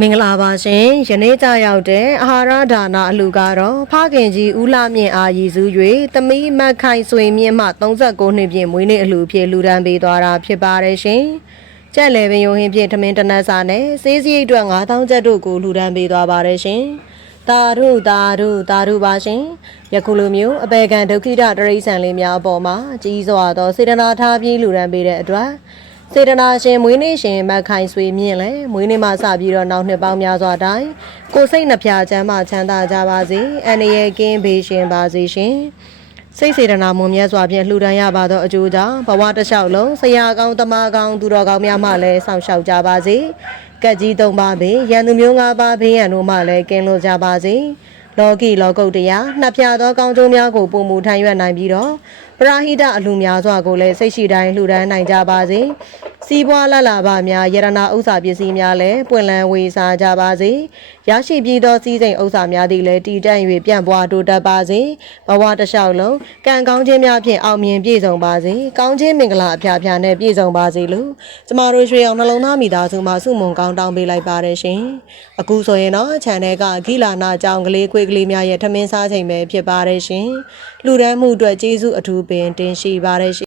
မင်္ဂလာပါရှင်ယနေ့ကြရောက်တဲ့အာဟာရဒါနအလူကတော့ဖခင်ကြီးဦးလာမြင့်အားရည်စူး၍သမီးမတ်ခိုင်ဆွေမြင့်မှ39နှစ်ပြည့်မွေးနေ့အလူဖြစ်လူဒန်းပေးသွားတာဖြစ်ပါတယ်ရှင်ကြက်လေပင်ယိုဟင်းဖြင့်ထမင်းတနတ်စာနဲ့စေးစည်းအတွက်9000ကျပ်တို့ကိုလူဒန်းပေးသွားပါတယ်ရှင်တာရုတာရုတာရုပါရှင်ယခုလိုမျိုးအပေကံဒုက္ခိတတရိษံလေးများအပေါ်မှာကြီးစွာသောစေတနာထားပြီးလူဒန်းပေးတဲ့အတွက် စေတနာရှင်မွေးနေ့ရှင်မတ်ခိုင်ဆွေမြင့်လဲမွေးနေ့မှာစပြီးတော့နောက်နှစ်ပေါင်းများစွာတိုင်ကိုယ်စိတ်နှဖျားချမ်းသာချမ်းသာကြပါစေအန္တရာယ်ကင်းဘေးရှင်ပါစေရှင်စိတ်စေတနာမွန်မြတ်စွာဖြင့်လှူဒန်းရပါသောအကျိုးကြောင့်ဘဝတစ်လျှောက်လုံးဆရာကောင်းတမကောင်းသူတော်ကောင်းများမှလည်းဆောင်ရှောက်ကြပါစေကက်ကြီးသုံးပါးပေရန်သူမျိုးငါးပါးဘေးရန်တို့မှလည်းကင်းလွတ်ကြပါစေ လောကီလောကုတ်တရားနှပ်ပြသောကောင်းကျိုးများကိုပုံမူထမ်းရွက်နိုင်ပြီးတော့ပရာဟိတအလှများစွာကိုလည်းစိတ်ရှိတိုင်းလှူဒန်းနိုင်ကြပါစေ စီးပွားလလပါများယရနာဥစ္စာပစ္စည်းများလည်းပွင့်လန်းဝေစားကြပါစေရရှိပြီးသောစည်းစိမ်ဥစ္စာများသည်လည်းတည်တံ့၍ပြန့်ပွားတိုးတက်ပါစေဘဝတစ်လျှောက်လုံးကံကောင်းခြင်းများဖြင့်အောင်မြင်ပြည့်စုံပါစေကောင်းခြင်းမင်္ဂလာအဖျားဖျားနဲ့ပြည့်စုံပါစေလို့ကျမတို့ရွှေအောင်နှလုံးသားမိသားစုမှဆုမွန်ကောင်းတောင်းပေးလိုက်ပါတယ်ရှင်အခုဆိုရင်တော့ channel ကဂီလာနာအကြောင်းကလေးခွေးကလေးများရဲ့ထမင်းစားချိန်ပဲဖြစ်ပါတယ်ရှင်လှူဒန်းမှုအတွက်ကျေးဇူးအထူးပင်တင်ရှိပါတယ်ရှင်